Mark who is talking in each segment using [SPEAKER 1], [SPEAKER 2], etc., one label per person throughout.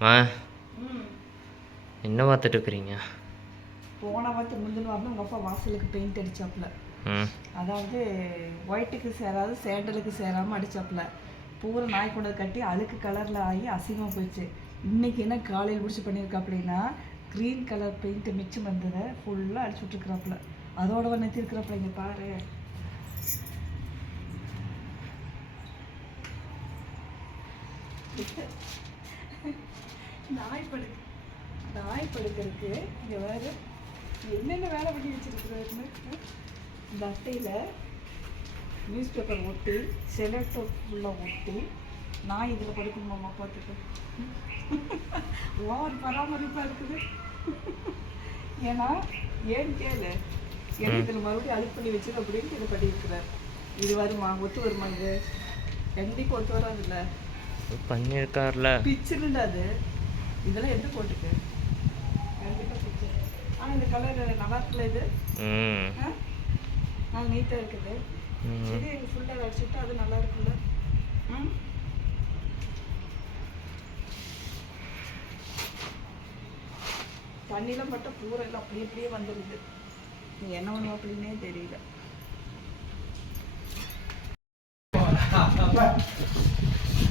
[SPEAKER 1] ஆ?
[SPEAKER 2] ம்.
[SPEAKER 1] என்ன பார்த்துட்டு இருக்கிறீங்க?
[SPEAKER 2] போன வாரத்து முந்தின வாரம் உங்கள் அப்பா வாசலுக்கு பெயிண்ட் அடிச்சாப்புல.
[SPEAKER 1] ம்.
[SPEAKER 2] அதாவது ஒயிட்டுக்கு சேராது சேண்டலுக்கு சேராமல் அடிச்சாப்புல. பூரா நாய் கொண்டு வந்து கட்டி அழுக்கு கலரில் ஆகி அசிங்கமாக போயிடுச்சு. இன்னைக்கு என்ன காலையில் முடிச்சு பண்ணியிருக்காப்புலன்னா க்ரீன் கலர் பெயிண்ட் மிச்சம் வந்ததை ஃபுல்லாக அடிச்சு விட்ருக்குறாப்புல அதோட நிறுத்தி இருக்கிறாப்புல இங்கே பாரு. நாய் படுக்கு நாய் படுக்கிறதுக்கு இங்கே வேறு என்னென்ன வேலை பண்ணி வச்சிருக்கிறாருன்னு இந்த அட்டையில் நியூஸ் பேப்பர் ஒட்டி செலக்டோ ஃபுல்லாக ஒட்டி நான் இதில் படுக்கணுமாம்மா பார்த்துட்டு ஓவர் பராமரிப்பாக இருக்குது. ஏன்னா ஏன்னு கேளு? எனக்கு இதில் மறுபடியும் அழுக்கு பண்ணி வச்சிரு அப்படின்னு இதை பண்ணியிருக்கிறார். இது வருமா? ஒத்து வருமா இது கண்டிப்பாக ஒத்து வராதுல்ல.
[SPEAKER 1] பண்ணியிருக்கார்ல.
[SPEAKER 2] பிச்சுருண்டா அது. இதெல்லாம் எந்த போட்டுக்கு ஆனால் இந்த கலர் நல்லா இருக்குல்ல இது?
[SPEAKER 1] ம்.
[SPEAKER 2] ஆ? நல்லா நீட்டாக இருக்குது. இது ஃபுல்லாக அடிச்சுட்டு அது நல்லா இருக்குல்ல? ம்? தண்ணிலாம் பட்டா பூரா எல்லாம் அப்படியே அப்படியே வந்துடுது நீ என்ன பண்ணுவோம் அப்படின்னே தெரியல.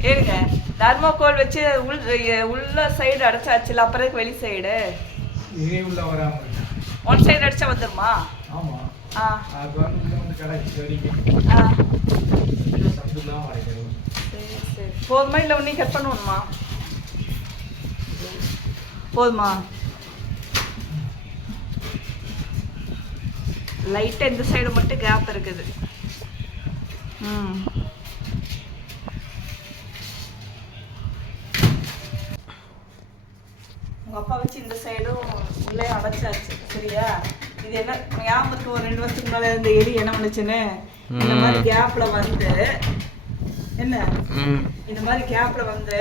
[SPEAKER 2] ஏங்க தர்மோகோல் வச்சு உள் உள்ள சைடு அடைச்சாச்சுல அப்புறம் வெளி சைடு
[SPEAKER 3] உள்ள வராம.
[SPEAKER 2] ஒன் சைடு அடிச்சா வந்துருமா?
[SPEAKER 3] ஆமா.
[SPEAKER 2] ஆ.
[SPEAKER 3] அது வந்து இங்க வந்து கடை செடிக்கு
[SPEAKER 2] ஆ.
[SPEAKER 3] சந்துலாம் வரைக்கும்.
[SPEAKER 2] சரி சரி. போதுமா? இல்லை உன்னையும் கட் பண்ணணுமா போதுமா? லைட்டாக இந்த சைடு மட்டும் கேப் இருக்குது. ம். உங்கள் அப்பா வச்சு இந்த சைடும் உள்ளே அடைச்சாச்சு. சரியா? இது என்ன ஞாபகத்துக்கு ஒரு ரெண்டு வருஷத்துக்கு முன்னால இந்த எலி என்ன பண்ணுச்சுன்னு? இந்த மாதிரி கேப்ல வந்து என்ன? இந்த மாதிரி கேப்ல வந்து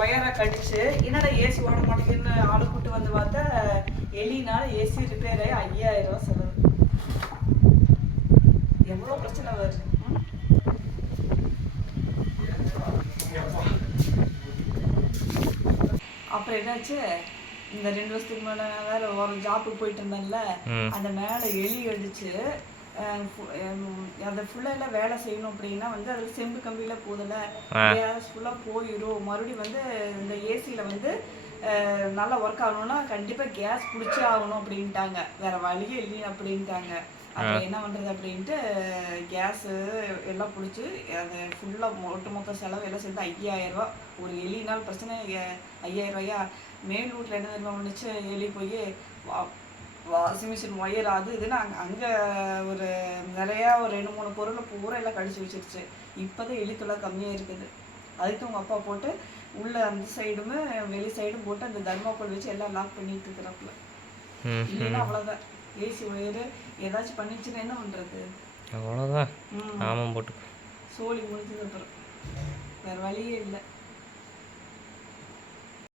[SPEAKER 2] ஒயரை கடிச்சு என்னடா ஏசி ஓட மாட்டேங்குதுன்னு ஆளு கூட்டு வந்து பார்த்தா எலினால ஏசி ரிப்பேர் ஆகி ஐயாயிரம் ரூபா செலவு. எவ்வளோ பிரச்சனை வருது? அப்புறம் என்னாச்சு? இந்த ரெண்டு வருஷத்துக்கு மேலே வேற ஒரு ஜாப்புக்கு போயிட்டு இருந்தேன்ல. அந்த மேலே எலி அடிச்சு அந்த ஃபுல்லாக வேலை செய்யணும் அப்படின்னா வந்து அதில் செம்பு கம்பியில். கேஸ் ஃபுல்லாக போயிடும் மறுபடியும் வந்து இந்த ஏசியில் வந்து நல்லா ஒர்க் ஆகணும்னா கண்டிப்பாக கேஸ் பிடிச்சே ஆகணும் அப்படின்ட்டாங்க வேற வழியே இல்லை அப்படின்ட்டாங்க அப்புறம் என்ன பண்ணுறது அப்படின்ட்டு கேஸு எல்லாம் பிடிச்சி அது ஃபுல்லாக ஒட்டு மொத்த செலவு எல்லாம் சேர்ந்து ஐயாயிரம் ரூபா ஒரு எலினால் பிரச்சனை ஐயா- ஐயாயிரம் ரூபாயா? மேல் வீட்டில் என்ன தெரியுமா பண்ணுச்சு? எலி போய் வாஷிங் மிஷின் ஒயர் அது இதுன்னு அங்கே அங்கே ஒரு நிறையா ஒரு ரெண்டு மூணு பொருள் பூரா எல்லாம் கடிச்சு வச்சிருச்சு. இப்போதான் எலி தொல்லை கம்மியாக இருக்குது. அதுக்கு உங்கள் அப்பா போட்டு உள்ள அந்த சைடுமே வெளி சைடும் போட்டு அந்த தர்மாக்கோல் வச்சு எல்லாம் லாக் பண்ணிட்டு இருக்கிறாப்புல. இல்லைன்னா அவ்வளோதான் ஏசி ஒயரு ஏதாச்சும் பண்ணிச்சுன்னா என்ன பண்ணுறது
[SPEAKER 1] அவ்வளோதான் ஆமாம் போட்டு
[SPEAKER 2] சோழி முடிஞ்சது அப்புறம். வேறு வழியே இல்லை.